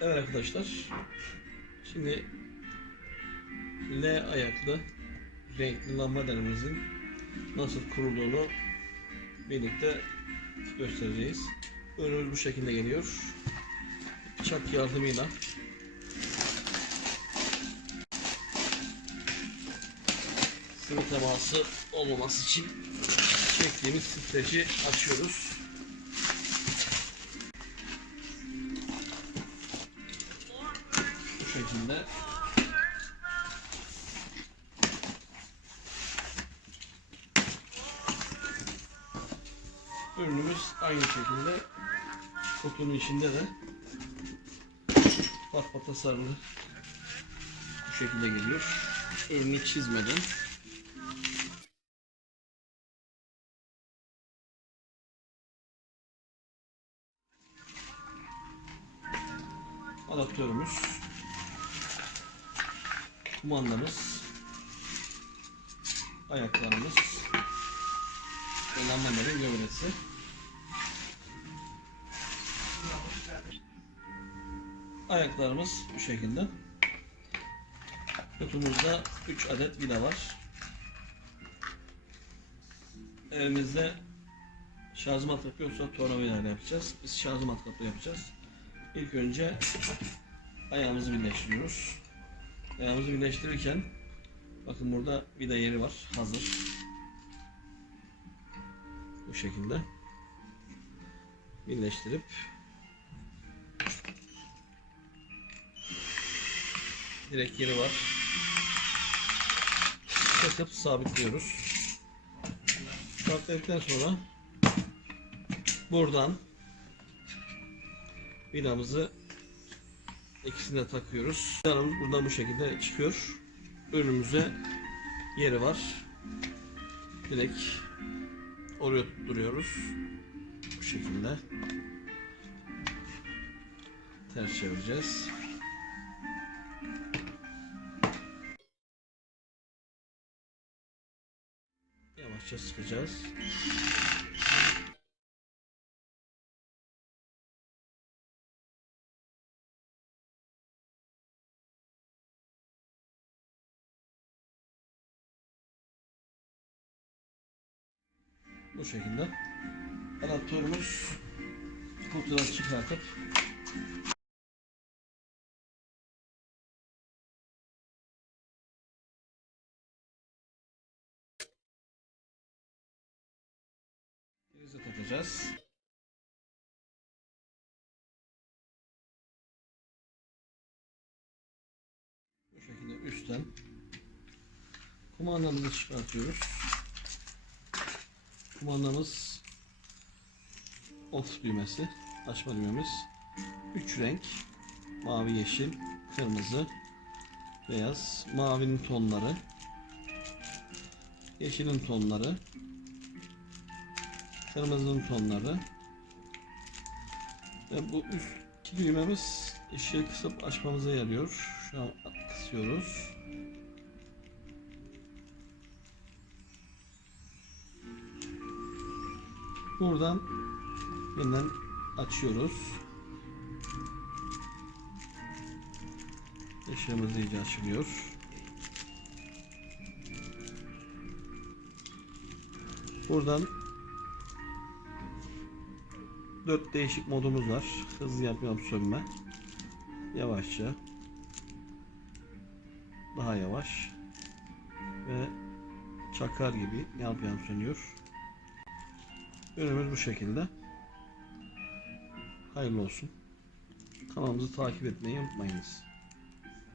Evet arkadaşlar. Şimdi L ayaklı renkli lambalarımızın nasıl kurulduğunu birlikte göstereceğiz. Ürünümüz bu şekilde geliyor. Çak yardımıyla sıvı teması olmaması için çektiğimiz streçi açıyoruz. Bu şekilde ürünümüz aynı şekilde kutunun içinde de pat tasarlı bu şekilde geliyor. Elini çizmeden. Adaptörümüz kumandamız ayaklarımız ve gövdesi ayaklarımız bu şekilde. Kutumuzda 3 adet vida var. Elimizde şarj matkapı yoksa tornavida ile yapacağız. Biz şarj matkapı yapacağız. İlk önce ayağımızı birleştiriyoruz. Ayağımızı birleştirirken bakın burada vida yeri var hazır. Bu şekilde birleştirip direkt yeri var. Takıp sabitliyoruz. Sabitledikten sonra buradan Vidamızı ikisine de takıyoruz. Vidamız buradan bu şekilde çıkıyor. Önümüze yeri var. Direkt oraya duruyoruz. Bu şekilde. Ters çevireceğiz. Yavaşça sıkacağız. Bu şekilde. Adaptörümüz kutudan çıkartıp prize takacağız. Bu şekilde üstten kumandamızı çıkartıyoruz. Kumandamız off düğmesi, açma düğmemiz. Üç renk, mavi, yeşil, kırmızı, beyaz, mavinin tonları, yeşilin tonları, kırmızının tonları ve bu üst iki düğmemiz ışığı kısıp açmamıza yarıyor. Şu an kısıyoruz. Buradan yeniden açıyoruz. Işığımız iyice açılıyor. Buradan dört değişik modumuz var. Hızlı yapıyorum sönme. Yavaşça. Daha yavaş. Ve çakar gibi yan yan sönüyor. Ürünümüz bu şekilde. Hayırlı olsun. Kanalımızı takip etmeyi unutmayınız.